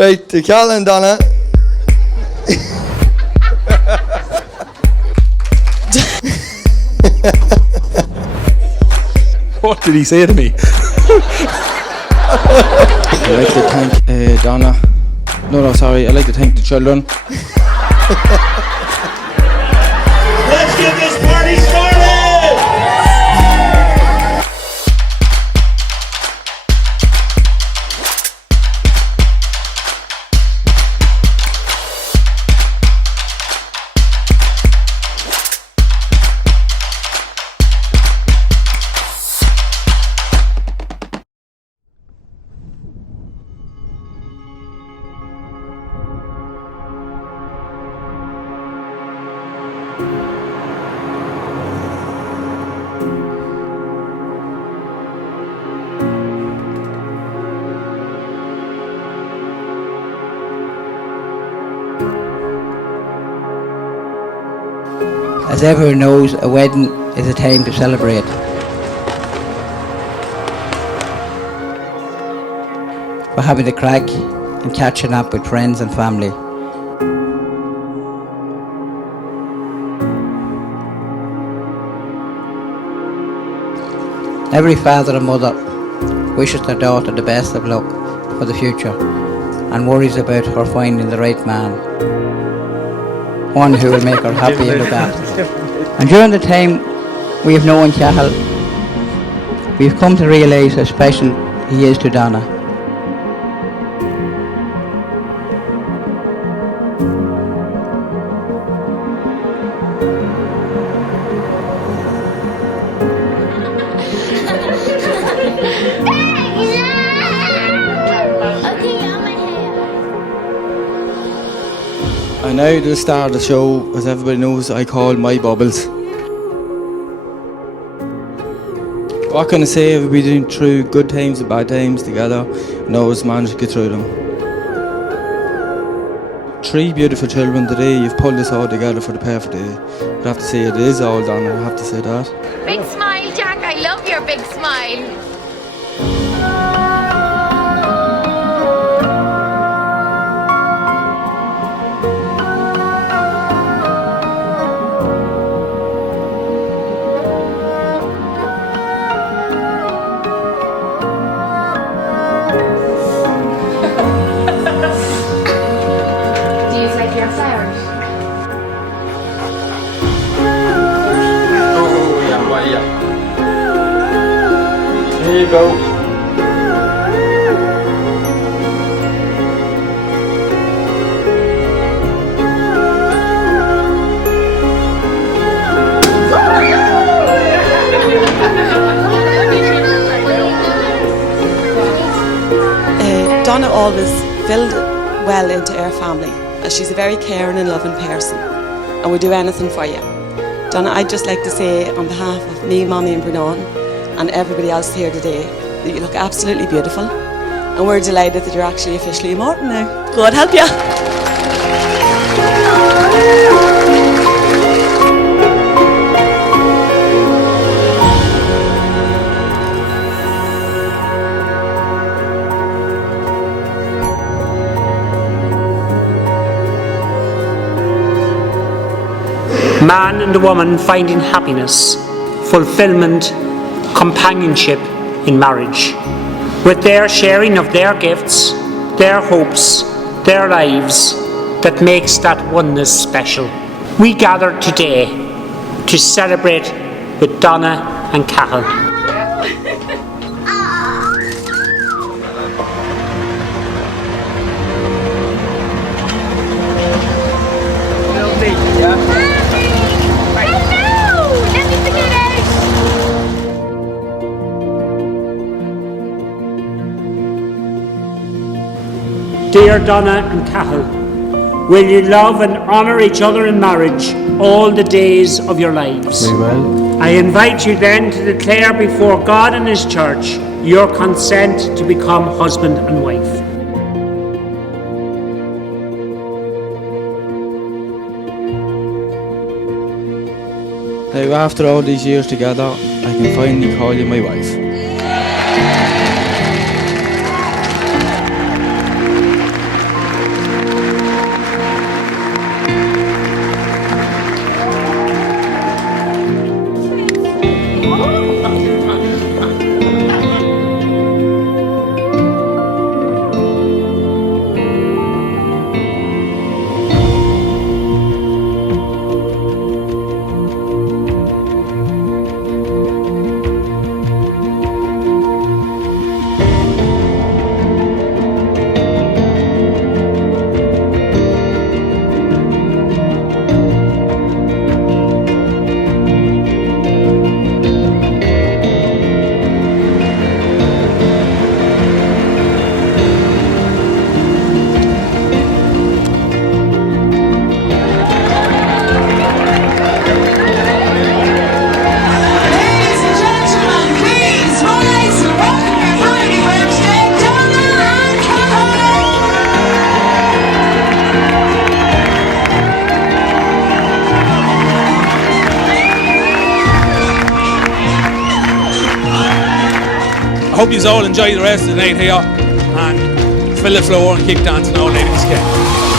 Right, to Cal and Donna. What did he say to me? I'd like to thank Donna. No, sorry. I'd like to thank the children. Let's get this party started! As everyone knows, a wedding is a time to celebrate. We're having a crack and catching up with friends and family. Every father and mother wishes their daughter the best of luck for the future and worries about her finding the right man. One who will make her happy and look after. And during the time we have known Cathal, we've come to realise how special he is to Donna. And now to the start of the show, as everybody knows, I call my bubbles. What can I say? We've been through good times and bad times together, and always managed to get through them. 3 beautiful children today. You've pulled this all together for the perfect day. I'd have to say it is all done. I have to say that. Big smile, Jack. I love your big smile. Here you go. Donna always filled well into our family, as she's a very caring and loving person, and would do anything for you. Donna, I'd just like to say on behalf of me, Mommy and Brennan, and everybody else here today, that you look absolutely beautiful, and we're delighted that you're actually officially Martin now. God help you. Man and a woman finding happiness, fulfillment, companionship in marriage, with their sharing of their gifts, their hopes, their lives, that makes that oneness special. We gather today to celebrate with Donna and Cathal. Dear Donna and Cathal, will you love and honour each other in marriage all the days of your lives? We will. I invite you then to declare before God and His Church your consent to become husband and wife. Now, after all these years together, I can finally call you my wife. hope you all enjoy the rest of the night here and fill the floor and keep dancing all night if you can.